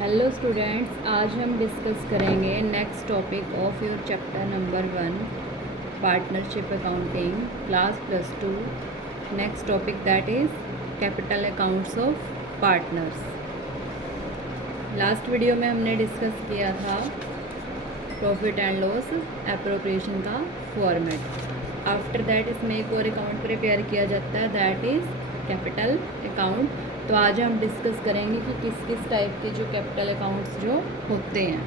Hello students, आज हम discuss करेंगे next topic of your chapter number 1 partnership accounting class +2। Next topic that is capital accounts of partners. Last video में हमने discuss किया था profit and loss appropriation का format. After that इसमें एक और अकाउंट प्रिपेयर किया जाता है दैट इज़ कैपिटल अकाउंट। तो आज हम डिस्कस करेंगे कि किस किस टाइप के जो कैपिटल अकाउंट्स जो होते हैं।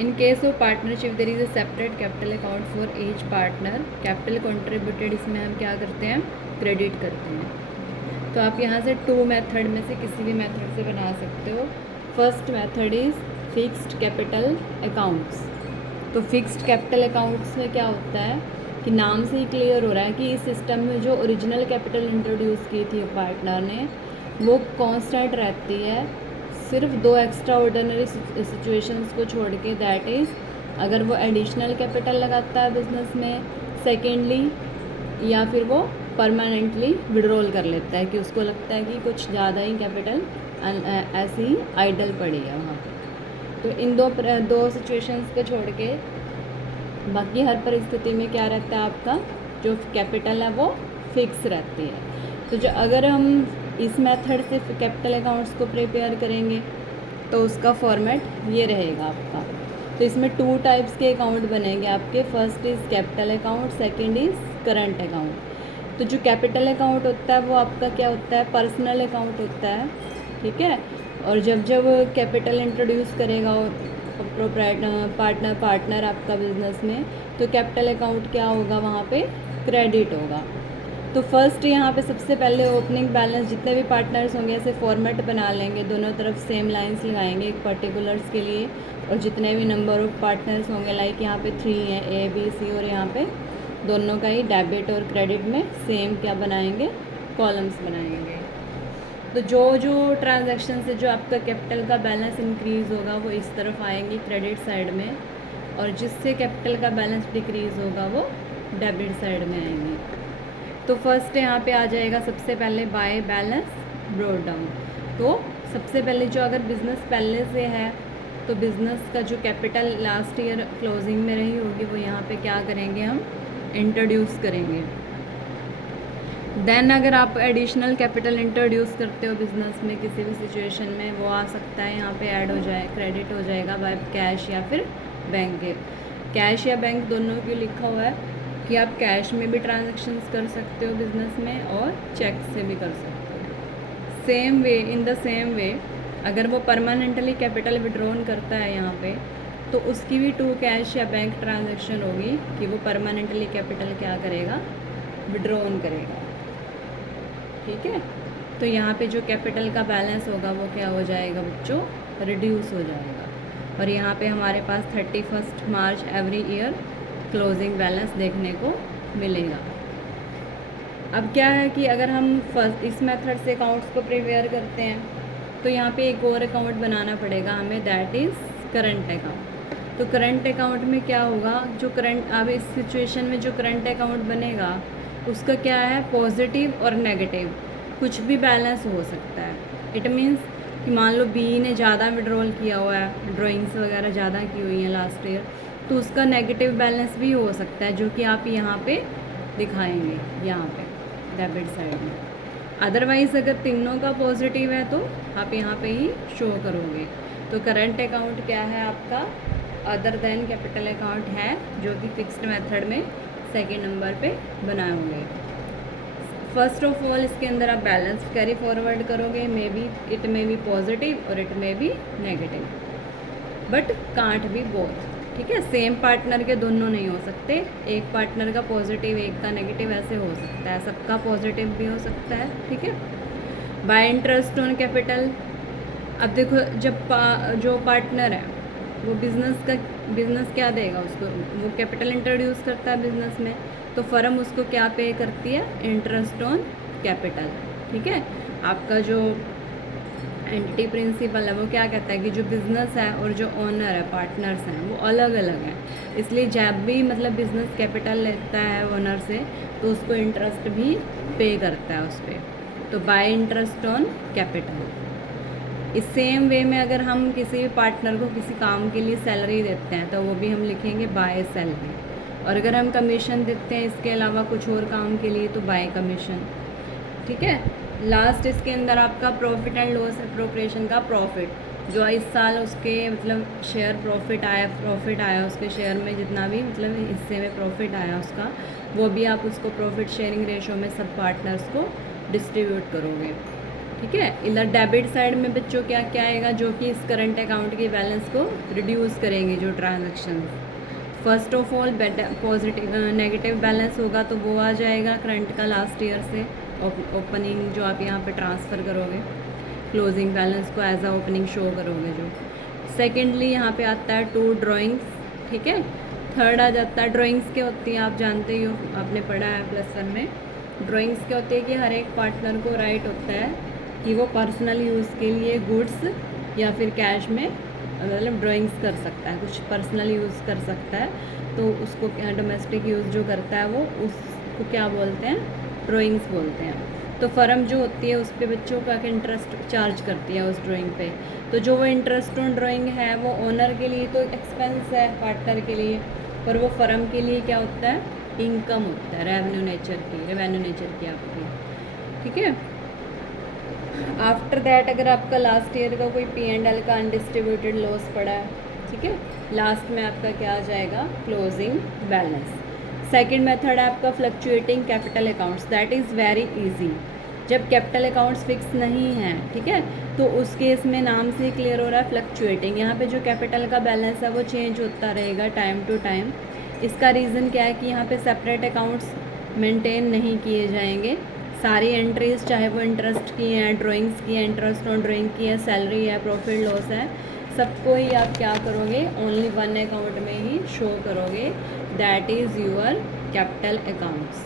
In case of partnership there is a separate capital account for each partner. Capital contributed इसमें हम क्या करते हैं, क्रेडिट करते हैं। तो आप यहाँ से 2 मेथड में से किसी भी मेथड से बना सकते हो। First method is fixed capital accounts. तो फिक्स्ड कैपिटल अकाउंट्स में क्या होता है कि नाम से ही क्लियर हो रहा है कि इस सिस्टम में जो ओरिजिनल कैपिटल इंट्रोड्यूस की थी पार्टनर ने वो कांस्टेंट रहती है, सिर्फ 2 एक्स्ट्रा ऑर्डिनरी सिचुएशंस को छोड़ के, दैट इज़ अगर वो एडिशनल कैपिटल लगाता है बिजनेस में, सेकेंडली या फिर वो परमानेंटली विड्रॉल कर लेता है कि उसको लगता है कि कुछ ज़्यादा ही कैपिटल ऐसी ही आइडल पड़ी है वहाँ पे। तो इन दो सिचुएशंस को छोड़ के बाकी हर परिस्थिति में क्या रहता है, आपका जो कैपिटल है वो फिक्स रहती है। तो जो अगर हम इस मेथड से कैपिटल अकाउंट्स को प्रिपेयर करेंगे तो उसका फॉर्मेट ये रहेगा आपका। तो इसमें 2 टाइप्स के अकाउंट बनेंगे आपके। First is capital account, second is current account. तो जो कैपिटल अकाउंट होता है वो आपका क्या होता है, पर्सनल अकाउंट होता है, ठीक है। और जब कैपिटल इंट्रोड्यूस करेगा पार्टनर आपका बिजनेस में, तो कैपिटल अकाउंट क्या होगा, वहाँ पे क्रेडिट होगा। तो फर्स्ट यहाँ पे सबसे पहले ओपनिंग बैलेंस जितने भी पार्टनर्स होंगे ऐसे फॉर्मेट बना लेंगे, दोनों तरफ सेम लाइंस लगाएंगे एक पर्टिकुलर्स के लिए। और जितने भी नंबर ऑफ पार्टनर्स होंगे, लाइक यहाँ पे 3 हैं, A B C, और यहाँ पे दोनों का ही डेबिट और क्रेडिट में सेम क्या बनाएंगे, कॉलम्स बनाएंगे। तो जो ट्रांजैक्शन से जो आपका कैपिटल का बैलेंस इंक्रीज़ होगा वो इस तरफ आएंगी क्रेडिट साइड में, और जिससे कैपिटल का बैलेंस डिक्रीज़ होगा वो डेबिट साइड में आएंगी। तो फर्स्ट यहाँ पे आ जाएगा सबसे पहले बाय बैलेंस ब्रॉट डाउन। तो सबसे पहले जो अगर बिज़नेस पहले से है तो बिज़नेस का जो कैपिटल लास्ट ईयर क्लोजिंग में रही होगी वो यहाँ पे क्या करेंगे, हम इंट्रोड्यूस करेंगे। देन अगर आप एडिशनल कैपिटल इंट्रोड्यूस करते हो बिजनेस में किसी भी सिचुएशन में, वो आ सकता है यहाँ पे ऐड हो जाए, क्रेडिट हो जाएगा बाय कैश या फिर बैंक के। कैश या बैंक दोनों की लिखा हुआ है कि आप कैश में भी ट्रांजैक्शंस कर सकते हो बिजनेस में और चेक से भी कर सकते हो। Same way, in the same way अगर वो परमानेंटली कैपिटल विड्रॉन करता है यहाँ पे, तो उसकी भी 2 कैश या बैंक ट्रांजैक्शन होगी कि वो परमानेंटली कैपिटल क्या करेगा, विड्रॉन करेगा, ठीक है। तो यहाँ पे जो कैपिटल का बैलेंस होगा वो क्या हो जाएगा बच्चों, रिड्यूस हो जाएगा। और यहाँ पे हमारे पास 31 मार्च एवरी ईयर क्लोजिंग बैलेंस देखने को मिलेगा। अब क्या है कि अगर हम फर्स्ट इस मेथड से अकाउंट्स को प्रिपेयर करते हैं तो यहाँ पे एक और अकाउंट बनाना पड़ेगा हमें, दैट इज़ करंट अकाउंट। तो करंट अकाउंट में क्या होगा, जो करंट अब इस सिचुएशन में जो करंट अकाउंट बनेगा उसका क्या है, पॉजिटिव और नेगेटिव कुछ भी बैलेंस हो सकता है। इट मीन्स कि मान लो B ने ज़्यादा विड्रॉल किया हुआ है, ड्राइंग्स वगैरह ज़्यादा की हुई हैं लास्ट ईयर, तो उसका नेगेटिव बैलेंस भी हो सकता है जो कि आप यहाँ पे दिखाएंगे, यहाँ पे डेबिट साइड में। अदरवाइज़ अगर तीनों का पॉजिटिव है तो आप यहाँ पे ही शो करोगे। तो करंट अकाउंट क्या है आपका, अदर देन कैपिटल अकाउंट है, जो कि फिक्स्ड मेथड में सेकेंड नंबर पे बनाए होंगे। फर्स्ट ऑफ ऑल इसके अंदर आप बैलेंस कैरी फॉरवर्ड करोगे, may be it may be positive और it may be negative, but can't be both, ठीक है। सेम पार्टनर के दोनों नहीं हो सकते, एक पार्टनर का पॉजिटिव एक का नेगेटिव ऐसे हो सकता है, सबका पॉजिटिव भी हो सकता है, ठीक है। बाय इंटरेस्ट ऑन कैपिटल, अब देखो जब जो पार्टनर है वो बिज़नेस क्या देगा उसको, वो कैपिटल इंट्रोड्यूस करता है बिज़नेस में, तो फर्म उसको क्या पे करती है, इंटरेस्ट ऑन कैपिटल, ठीक है। आपका जो एंटिटी प्रिंसिपल है वो क्या कहता है कि जो बिज़नेस है और जो ओनर है, पार्टनर्स हैं, वो अलग अलग हैं, इसलिए जब भी मतलब बिज़नेस कैपिटल लेता है ओनर से तो उसको इंटरेस्ट भी पे करता है उस पर। तो बाय इंटरेस्ट ऑन कैपिटल। इस सेम वे में अगर हम किसी भी पार्टनर को किसी काम के लिए सैलरी देते हैं तो वो भी हम लिखेंगे बाय सैलरी, और अगर हम कमीशन देते हैं इसके अलावा कुछ और काम के लिए तो बाय कमीशन। ठीक है। लास्ट इसके अंदर आपका प्रॉफिट एंड लॉस एप्रोप्रिएशन का प्रॉफिट, जो इस साल उसके मतलब शेयर प्रॉफिट आया उसके शेयर में जितना भी मतलब हिस्से में प्रॉफिट आया उसका, वो भी आप उसको प्रॉफिट शेयरिंग रेशो में सब पार्टनर्स को डिस्ट्रीब्यूट करोगे। ठीक है। इधर डेबिट साइड में बच्चों क्या क्या आएगा, जो कि इस करंट अकाउंट के बैलेंस को रिड्यूस करेंगे जो transaction. First of all positive negative balance होगा तो वो आ जाएगा करंट का लास्ट ईयर से ओपनिंग जो आप यहाँ पे ट्रांसफ़र करोगे, क्लोजिंग बैलेंस को एज अ ओपनिंग शो करोगे जो। सेकेंडली यहाँ पे आता है 2 ड्राइंग्स। ठीक है। थर्ड आ जाता है ड्राइंग्स क्या होती हैं, आप जानते ही हो, आपने पढ़ा है +1 में। ड्राइंग्स क्या होती है कि हर एक पार्टनर को राइट होता है कि वो पर्सनल यूज़ के लिए गुड्स या फिर कैश में मतलब ड्राइंग्स कर सकता है, कुछ पर्सनल यूज़ कर सकता है, तो उसको डोमेस्टिक यूज़ जो करता है वो उसको क्या बोलते हैं, ड्राइंग्स बोलते हैं। तो फर्म जो होती है उस पर बच्चों का इंटरेस्ट चार्ज करती है उस ड्राइंग पे, तो जो वो इंटरेस्ट ऑन ड्राइंग है वो ओनर के लिए तो एक्सपेंस है पार्टनर के लिए, पर वो फर्म के लिए क्या होता है, इनकम होता है, रेवेन्यू नेचर की आपकी। ठीक है। आफ्टर दैट अगर आपका लास्ट ईयर का कोई P&L का अनडिस्ट्रीब्यूटेड लॉस पड़ा है, ठीक है, लास्ट में आपका क्या आ जाएगा, क्लोजिंग बैलेंस। सेकंड मेथड है आपका fluctuating capital accounts. That is very easy. जब कैपिटल अकाउंट्स फिक्स नहीं हैं, ठीक है, तो उस केस में नाम से क्लियर हो रहा है फ्लक्चुएटिंग। यहाँ पे जो कैपिटल का बैलेंस है वो चेंज होता रहेगा टाइम टू टाइम। इसका रीज़न क्या है कि यहाँ पे सेपरेट अकाउंट्स मेंटेन नहीं किए जाएंगे। सारी एंट्रीज चाहे वो इंटरेस्ट की हैं, ड्राइंग्स की है, इंटरेस्ट ऑन ड्राइंग की है, सैलरी है, प्रॉफिट लॉस है, सबको ही आप क्या करोगे, ओनली वन अकाउंट में ही शो करोगे। That is your capital accounts.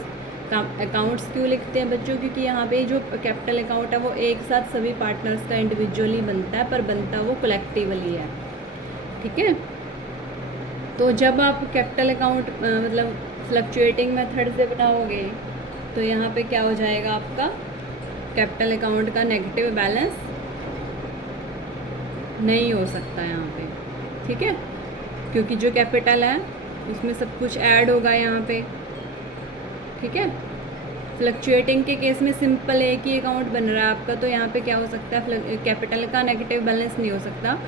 Accounts क्यों लिखते हैं बच्चों, क्योंकि यहाँ पे जो कैपिटल अकाउंट है वो एक साथ सभी पार्टनर्स का इंडिविजुअली बनता है, पर बनता वो कलेक्टिवली है। ठीक है। तो जब आप कैपिटल अकाउंट मतलब फ्लक्चुएटिंग मेथड से बनाओगे तो यहाँ पे क्या हो जाएगा, आपका कैपिटल अकाउंट का नेगेटिव बैलेंस नहीं हो सकता यहाँ पे। ठीक है। क्योंकि जो कैपिटल है उसमें सब कुछ ऐड होगा यहाँ पे। ठीक है। फ्लक्चुएटिंग के केस में सिंपल एक ही अकाउंट बन रहा है आपका, तो यहाँ पे क्या हो सकता है, कैपिटल का नेगेटिव बैलेंस नहीं हो सकता,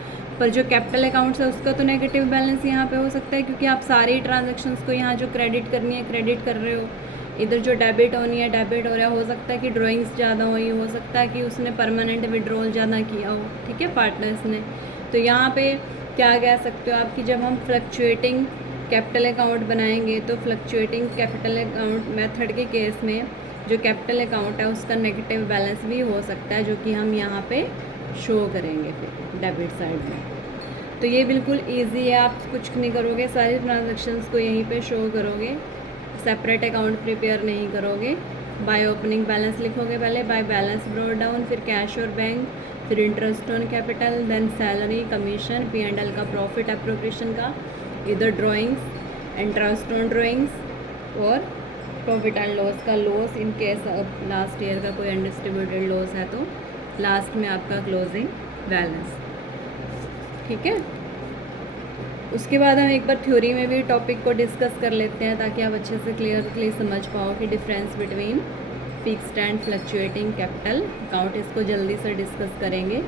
पर जो कैपिटल अकाउंट्स है उसका तो नेगेटिव बैलेंस यहाँ पे हो सकता है, क्योंकि आप सारी ट्रांजैक्शंस को यहाँ जो क्रेडिट करनी है क्रेडिट कर रहे हो, इधर जो डेबिट होनी है डेबिट हो रहा है। हो सकता है कि ड्राइंग्स ज़्यादा हुई, हो सकता है कि उसने परमानेंट विड्रॉल ज़्यादा किया हो, ठीक है, पार्टनर्स ने। तो यहाँ पे क्या कह सकते हो आप कि जब हम फ्लक्चुएटिंग कैपिटल अकाउंट बनाएंगे तो फ्लक्चुएटिंग कैपिटल अकाउंट मेथड के केस में जो कैपिटल अकाउंट है उसका नेगेटिव बैलेंस भी हो सकता है, जो कि हम यहाँ पे शो करेंगे फिर डेबिट साइड में। तो ये बिल्कुल ईजी है, आप कुछ नहीं करोगे, सारी ट्रांजेक्शन्स को यहीं पे शो करोगे, सेपरेट अकाउंट प्रिपेयर नहीं करोगे। बाय ओपनिंग बैलेंस लिखोगे पहले, बाय बैलेंस ब्रॉट डाउन, फिर कैश और बैंक, फिर interest on capital, then salary, commission, P&L का प्रॉफिट एप्रोप्रिएशन का, इधर ड्राइंग्स, इंटरेस्ट ऑन ड्राइंग्स और प्रॉफिट एंड लॉस का loss in case last year का कोई अनडिस्ट्रीब्यूटेड लॉस है तो लास्ट में आपका क्लोजिंग बैलेंस। ठीक है। उसके बाद हम एक बार थ्योरी में भी टॉपिक को डिस्कस कर लेते हैं ताकि आप अच्छे से क्लियरली समझ पाओ कि difference between fixed and fluctuating capital account. इसको जल्दी से डिस्कस करेंगे।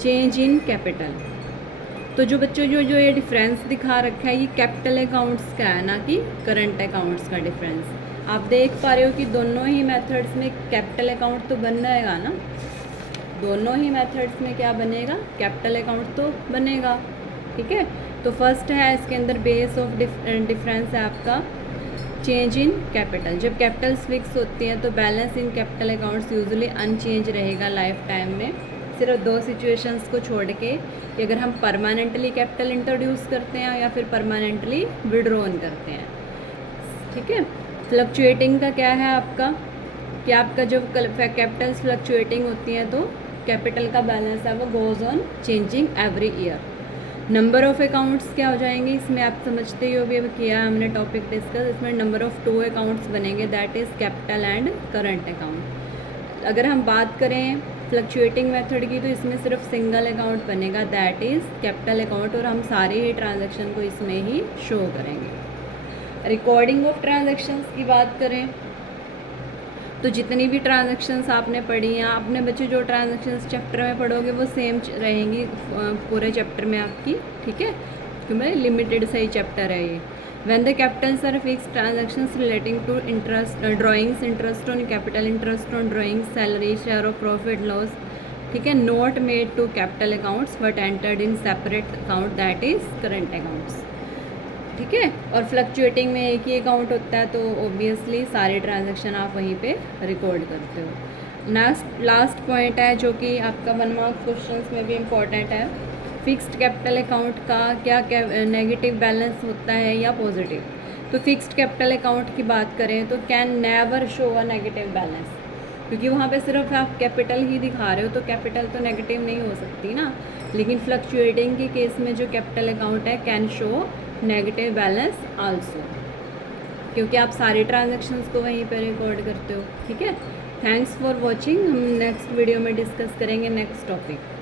चेंज इन कैपिटल, तो जो बच्चों जो ये डिफरेंस दिखा रखा है ये कैपिटल अकाउंट्स का है, ना कि करंट अकाउंट्स का डिफरेंस। आप देख पा रहे हो कि दोनों ही मेथड्स में कैपिटल अकाउंट तो बनेगा ना, दोनों ही मेथड्स में क्या बनेगा, कैपिटल अकाउंट तो बनेगा। ठीक है। तो फर्स्ट है इसके अंदर बेस ऑफ डिफरेंस है आपका चेंज इन कैपिटल। जब कैपिटल्स फिक्स होती हैं तो balance in capital accounts usually unchange रहेगा लाइफ टाइम में, सिर्फ 2 सिचुएशंस को छोड़ के, कि अगर हम परमानेंटली कैपिटल इंट्रोड्यूस करते हैं या फिर परमानेंटली विड्रॉन करते हैं। ठीक है। फ्लक्चुएटिंग का क्या है आपका कि आपका जब कैपिटल्स फ्लक्चुएटिंग होती हैं तो कैपिटल का बैलेंस है वो goes on changing every year. Number of accounts क्या हो जाएंगे, इसमें आप समझते ही हो, भी अब किया है हमने टॉपिक डिस्कस। इसमें नंबर ऑफ़ 2 अकाउंट्स बनेंगे, that is capital and current account. अगर हम बात करें फ्लक्चुएटिंग मेथड की, तो इसमें सिर्फ सिंगल अकाउंट बनेगा, दैट इज़ कैपिटल अकाउंट, और हम सारे ही ट्रांजैक्शन को इसमें ही शो करेंगे। रिकॉर्डिंग ऑफ ट्रांजैक्शंस की बात करें तो जितनी भी ट्रांजैक्शंस आपने पढ़ी हैं, अपने बच्चे जो ट्रांजैक्शंस चैप्टर में पढ़ोगे वो सेम रहेंगी पूरे चैप्टर में आपकी, ठीक है, क्योंकि लिमिटेड सही चैप्टर है ये। When the capitals are fixed, transactions relating to interest drawings, interest on capital, interest on drawings, salary, share of profit loss, ठीक है, not made to capital accounts but entered in separate account, that is current accounts, ठीक है। और fluctuating में एक ही account होता है, तो ऑब्वियसली सारे ट्रांजैक्शन आप वहीं पे रिकॉर्ड करते हो। नेक्स्ट लास्ट पॉइंट है जो कि आपका 1 मार्क क्वेश्चंस में भी इम्पॉर्टेंट है, फिक्स्ड कैपिटल अकाउंट का क्या नेगेटिव बैलेंस होता है या पॉजिटिव। तो फिक्स्ड कैपिटल अकाउंट की बात करें तो can never show a negative balance, क्योंकि वहाँ पे सिर्फ आप कैपिटल ही दिखा रहे हो, तो कैपिटल तो नेगेटिव नहीं हो सकती ना। लेकिन फ्लक्चुएटिंग के केस में जो कैपिटल अकाउंट है can show negative balance also, क्योंकि आप सारे ट्रांजैक्शंस को वहीं पर रिकॉर्ड करते हो, ठीक है। Thanks for watching. हम नेक्स्ट वीडियो में डिस्कस करेंगे नेक्स्ट टॉपिक।